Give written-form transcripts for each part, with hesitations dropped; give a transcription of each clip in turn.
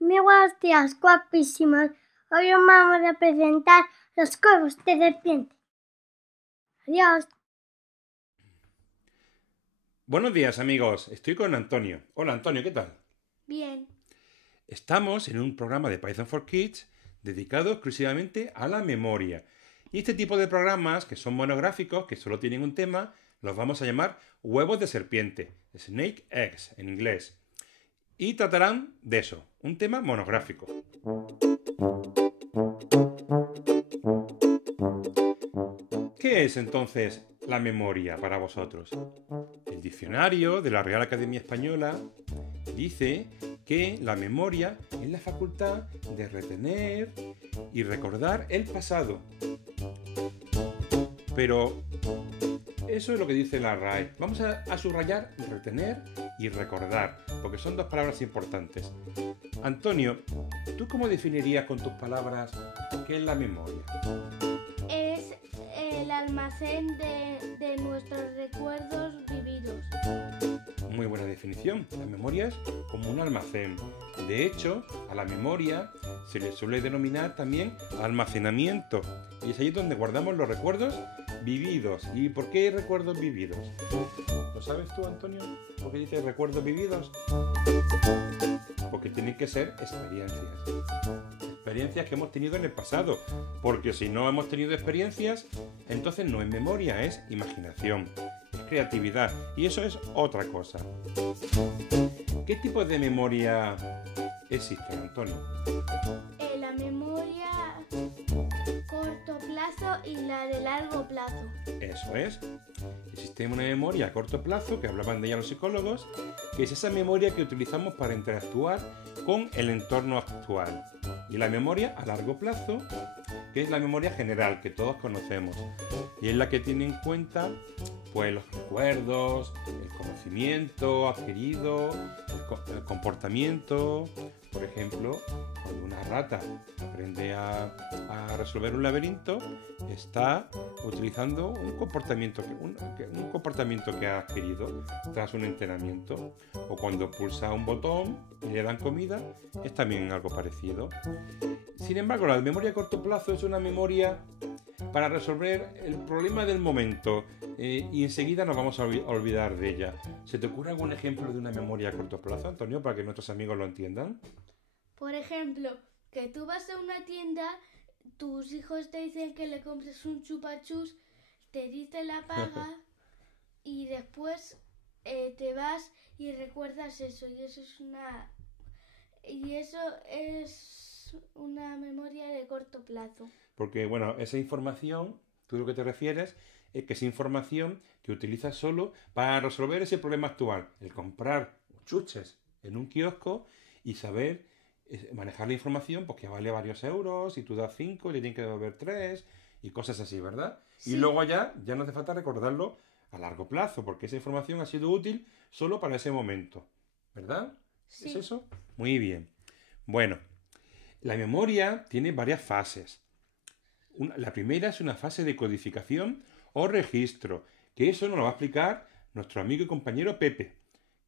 Muy buenos días, guapísimos. Hoy os vamos a presentar los cuervos de serpiente. Adiós. Buenos días, amigos. Estoy con Antonio. Hola, Antonio, ¿qué tal? Bien. Estamos en un programa de Python for Kids dedicado exclusivamente a la memoria. Y este tipo de programas, que son monográficos, que solo tienen un tema, los vamos a llamar huevos de serpiente, snake eggs en inglés. Y tratarán de eso, un tema monográfico. ¿Qué es entonces la memoria para vosotros? El diccionario de la Real Academia Española dice que la memoria es la facultad de retener y recordar el pasado. Pero eso es lo que dice la RAE. Vamos a subrayar retener y recordar, porque son dos palabras importantes. Antonio, ¿tú cómo definirías con tus palabras qué es la memoria? Es el almacén de nuestros recuerdos vividos. Muy buena definición. La memoria es como un almacén. De hecho, a la memoria se le suele denominar también almacenamiento. Y es ahí donde guardamos los recuerdos vividos. ¿Y por qué recuerdos vividos? ¿Lo sabes tú, Antonio? ¿Por qué dices recuerdos vividos? Porque tienen que ser experiencias. Experiencias que hemos tenido en el pasado. Porque si no hemos tenido experiencias, entonces no es memoria, es imaginación. Creatividad, y eso es otra cosa. ¿Qué tipos de memoria existen, Antonio? La memoria corto plazo y la de largo plazo. Eso es. Existe una memoria a corto plazo, que hablaban de ella los psicólogos, que es esa memoria que utilizamos para interactuar con el entorno actual. Y la memoria a largo plazo, que es la memoria general, que todos conocemos. Y es la que tiene en cuenta pues los recuerdos, el conocimiento adquirido, el comportamiento. Por ejemplo, cuando una rata aprende a resolver un laberinto, está utilizando un comportamiento que ha adquirido tras un entrenamiento. O cuando pulsa un botón y le dan comida, es también algo parecido. Sin embargo, la memoria a corto plazo es una memoria para resolver el problema del momento y enseguida nos vamos a olvidar de ella. ¿Se te ocurre algún ejemplo de una memoria a corto plazo, Antonio, para que nuestros amigos lo entiendan? Por ejemplo, que tú vas a una tienda, tus hijos te dicen que le compres un chupachus, te dice la paga y después te vas y recuerdas eso. Y eso es una memoria de corto plazo. Porque, bueno, esa información, tú lo que te refieres es que es información que utilizas solo para resolver ese problema actual. El comprar chuches en un kiosco y saber manejar la información, pues que vale varios euros y tú das 5 y le tienes que devolver 3 y cosas así, ¿verdad? Sí. Y luego ya no hace falta recordarlo a largo plazo, porque esa información ha sido útil solo para ese momento, ¿verdad? Sí. ¿Es eso? Muy bien. Bueno, la memoria tiene varias fases. La primera es una fase de codificación o registro, que eso nos lo va a explicar nuestro amigo y compañero Pepe,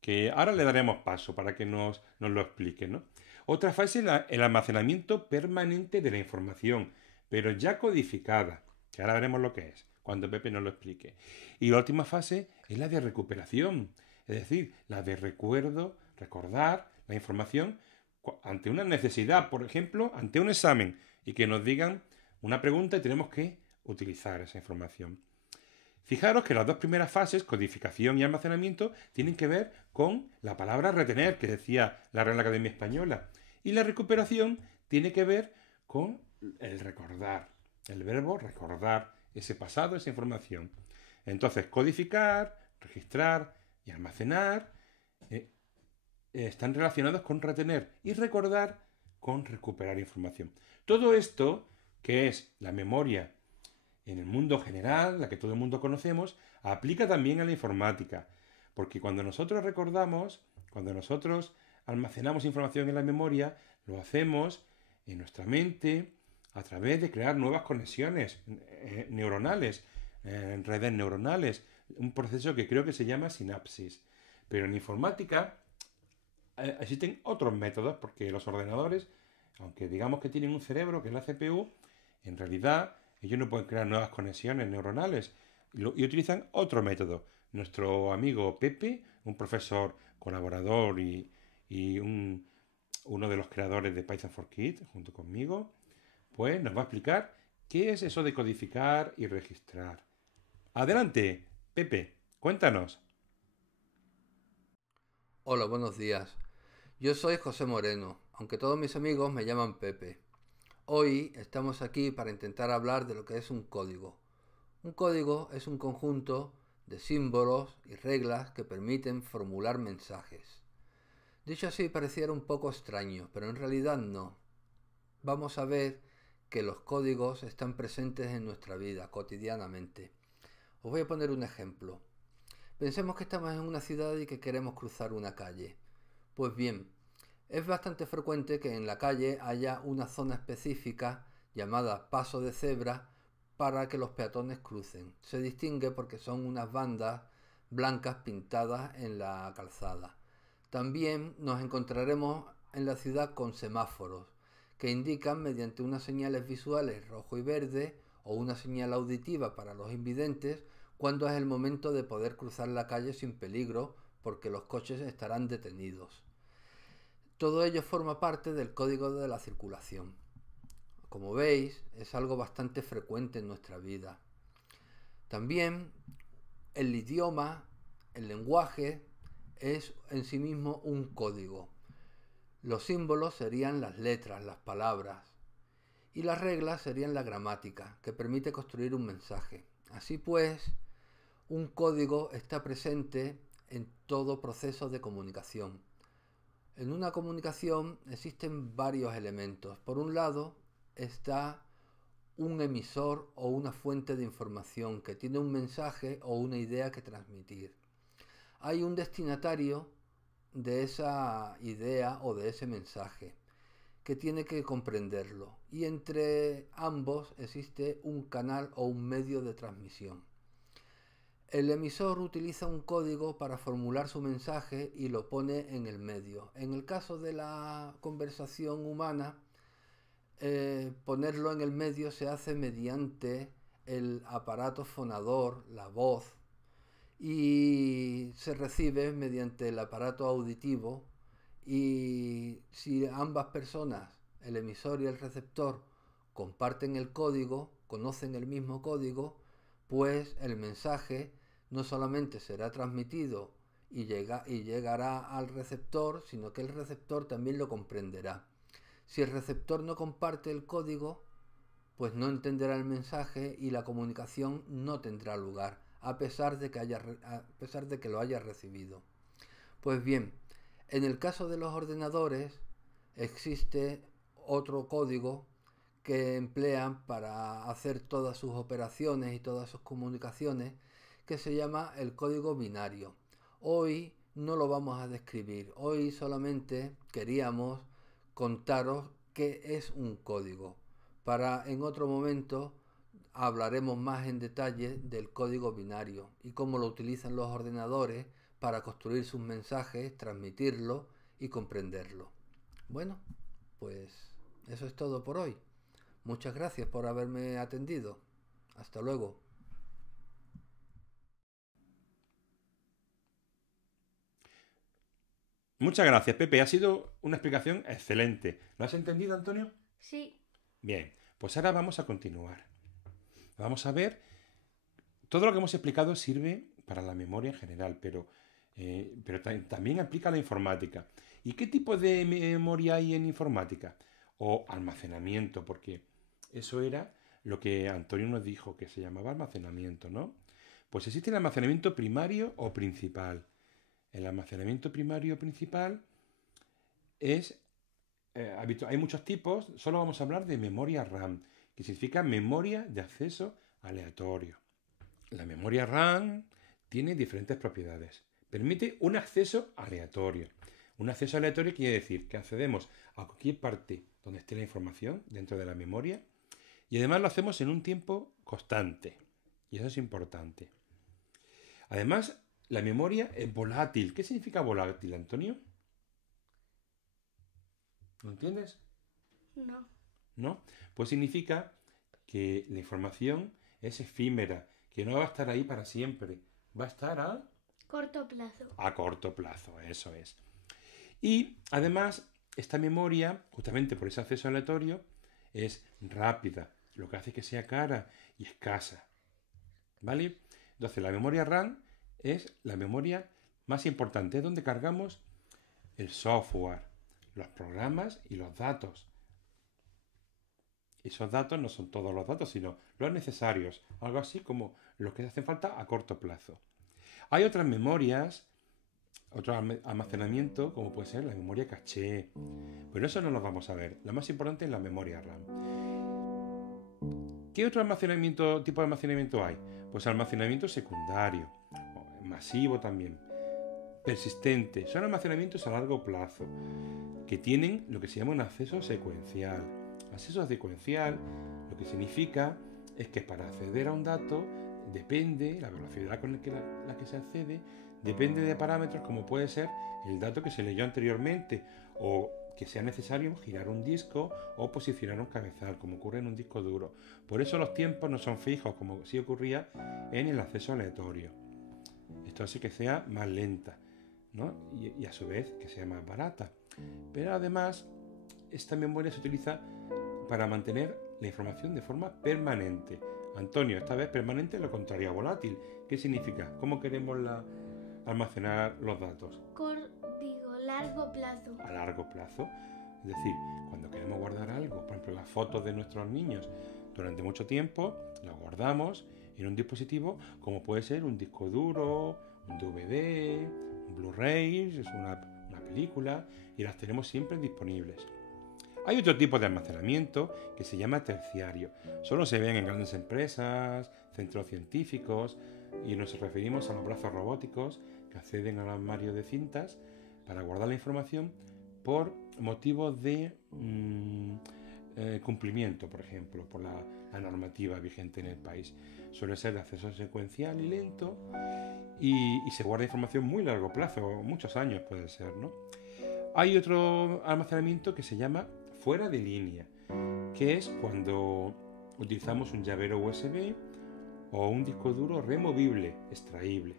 que ahora le daremos paso para que nos lo explique, ¿no? Otra fase es el almacenamiento permanente de la información, pero ya codificada, que ahora veremos lo que es, cuando Pepe nos lo explique. Y la última fase es la de recuperación, es decir, la de recordar la información ante una necesidad, por ejemplo, ante un examen, y que nos digan una pregunta y tenemos que utilizar esa información. Fijaros que las dos primeras fases, codificación y almacenamiento, tienen que ver con la palabra retener, que decía la Real Academia Española. Y la recuperación tiene que ver con el recordar, el verbo recordar ese pasado, esa información. Entonces, codificar, registrar y almacenar están relacionados con retener y recordar con recuperar información. Todo esto, que es la memoria en el mundo general, la que todo el mundo conocemos, aplica también a la informática. Porque cuando nosotros recordamos, cuando nosotros almacenamos información en la memoria, lo hacemos en nuestra mente a través de crear nuevas conexiones neuronales, redes neuronales, un proceso que creo que se llama sinapsis. Pero en informática existen otros métodos, porque los ordenadores, aunque digamos que tienen un cerebro, que es la CPU, en realidad ellos no pueden crear nuevas conexiones neuronales y utilizan otro método. Nuestro amigo Pepe, un profesor colaborador y uno de los creadores de Python for Kids, junto conmigo, pues nos va a explicar qué es eso de codificar y registrar. Adelante, Pepe, cuéntanos. Hola, buenos días. Yo soy José Moreno, aunque todos mis amigos me llaman Pepe. Hoy estamos aquí para intentar hablar de lo que es un código. Un código es un conjunto de símbolos y reglas que permiten formular mensajes. Dicho así pareciera un poco extraño, pero en realidad no. Vamos a ver que los códigos están presentes en nuestra vida cotidianamente. Os voy a poner un ejemplo. Pensemos que estamos en una ciudad y que queremos cruzar una calle. Pues bien, es bastante frecuente que en la calle haya una zona específica llamada paso de cebra para que los peatones crucen. Se distingue porque son unas bandas blancas pintadas en la calzada. También nos encontraremos en la ciudad con semáforos que indican mediante unas señales visuales rojo y verde o una señal auditiva para los invidentes cuándo es el momento de poder cruzar la calle sin peligro porque los coches estarán detenidos. Todo ello forma parte del código de la circulación. Como veis, es algo bastante frecuente en nuestra vida. También el idioma, el lenguaje, es en sí mismo un código. Los símbolos serían las letras, las palabras, y las reglas serían la gramática, que permite construir un mensaje. Así pues, un código está presente en todo proceso de comunicación. En una comunicación existen varios elementos. Por un lado está un emisor o una fuente de información que tiene un mensaje o una idea que transmitir. Hay un destinatario de esa idea o de ese mensaje que tiene que comprenderlo, y entre ambos existe un canal o un medio de transmisión. El emisor utiliza un código para formular su mensaje y lo pone en el medio. En el caso de la conversación humana, ponerlo en el medio se hace mediante el aparato fonador, la voz, y se recibe mediante el aparato auditivo, y si ambas personas, el emisor y el receptor, comparten el código, conocen el mismo código, pues el mensaje no solamente será transmitido y llegará al receptor, sino que el receptor también lo comprenderá. Si el receptor no comparte el código, pues no entenderá el mensaje y la comunicación no tendrá lugar, a pesar de que lo haya recibido. Pues bien, en el caso de los ordenadores existe otro código que emplean para hacer todas sus operaciones y todas sus comunicaciones, que se llama el código binario. Hoy no lo vamos a describir, hoy solamente queríamos contaros qué es un código. Para en otro momento hablaremos más en detalle del código binario y cómo lo utilizan los ordenadores para construir sus mensajes, transmitirlo y comprenderlo. Bueno, pues eso es todo por hoy. Muchas gracias por haberme atendido. Hasta luego. Muchas gracias, Pepe. Ha sido una explicación excelente. ¿Lo has entendido, Antonio? Sí. Bien, pues ahora vamos a continuar. Vamos a ver, todo lo que hemos explicado sirve para la memoria en general, pero también aplica a la informática. ¿Y qué tipo de memoria hay en informática? O almacenamiento, porque eso era lo que Antonio nos dijo, que se llamaba almacenamiento, ¿no? Pues existe el almacenamiento primario o principal. El almacenamiento primario o principal es hay muchos tipos, solo vamos a hablar de memoria RAM, que significa memoria de acceso aleatorio. La memoria RAM tiene diferentes propiedades. Permite un acceso aleatorio. Un acceso aleatorio quiere decir que accedemos a cualquier parte donde esté la información dentro de la memoria y además lo hacemos en un tiempo constante. Y eso es importante. Además, la memoria es volátil. ¿Qué significa volátil, Antonio? ¿No entiendes? No. ¿No? Pues significa que la información es efímera, que no va a estar ahí para siempre, va a estar Corto plazo. a corto plazo, eso es. Y además, esta memoria, justamente por ese acceso aleatorio, es rápida, lo que hace que sea cara y escasa. ¿Vale? Entonces, la memoria RAM es la memoria más importante, es donde cargamos el software, los programas y los datos. Esos datos no son todos los datos, sino los necesarios, algo así como los que hacen falta a corto plazo. Hay otras memorias, otro almacenamiento, como puede ser la memoria caché, pero eso no lo vamos a ver. La más importante es la memoria RAM. ¿Qué otro tipo de almacenamiento hay? Pues almacenamiento secundario, masivo también, persistente. Son almacenamientos a largo plazo, que tienen lo que se llama un acceso secuencial. Acceso secuencial lo que significa es que para acceder a un dato depende, la velocidad con la que se accede, depende de parámetros como puede ser el dato que se leyó anteriormente o que sea necesario girar un disco o posicionar un cabezal, como ocurre en un disco duro. Por eso los tiempos no son fijos, como sí ocurría en el acceso aleatorio. Esto hace que sea más lenta, ¿no? y a su vez que sea más barata. Pero además, esta memoria se utiliza para mantener la información de forma permanente. Antonio, esta vez permanente es lo contrario a volátil. ¿Qué significa? ¿Cómo queremos almacenar los datos? Largo plazo. A largo plazo. Es decir, cuando queremos guardar algo, por ejemplo, las fotos de nuestros niños durante mucho tiempo, las guardamos en un dispositivo como puede ser un disco duro, un DVD, un Blu-ray, es una película, y las tenemos siempre disponibles. Hay otro tipo de almacenamiento que se llama terciario. Solo se ven en grandes empresas, centros científicos, y nos referimos a los brazos robóticos que acceden al armario de cintas para guardar la información por motivos de cumplimiento, por ejemplo, por la normativa vigente en el país. Suele ser de acceso secuencial y lento y se guarda información muy largo plazo, muchos años puede ser, ¿no? Hay otro almacenamiento que se llama fuera de línea, que es cuando utilizamos un llavero USB o un disco duro removible, extraíble.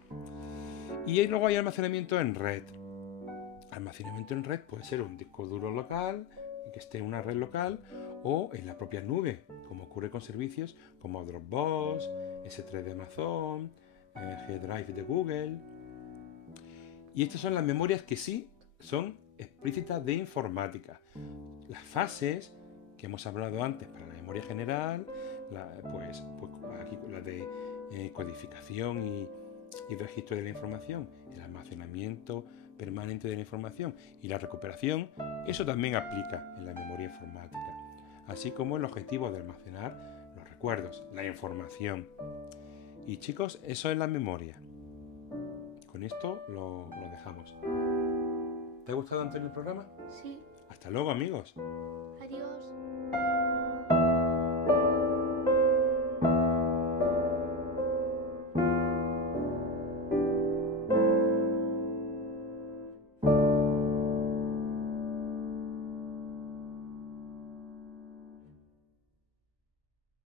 Y luego hay almacenamiento en red. Almacenamiento en red puede ser un disco duro local, que esté en una red local, o en la propia nube, como ocurre con servicios como Dropbox, S3 de Amazon, G-Drive de Google. Y estas son las memorias que sí son explícitas de informática. Las fases que hemos hablado antes para la memoria general, pues aquí la de codificación y registro de la información, el almacenamiento permanente de la información y la recuperación, eso también aplica en la memoria informática, así como el objetivo de almacenar los recuerdos, la información. Y chicos, eso es la memoria. Con esto lo dejamos. ¿Te ha gustado, Antonio, el programa? Sí. Hasta luego, amigos. Adiós.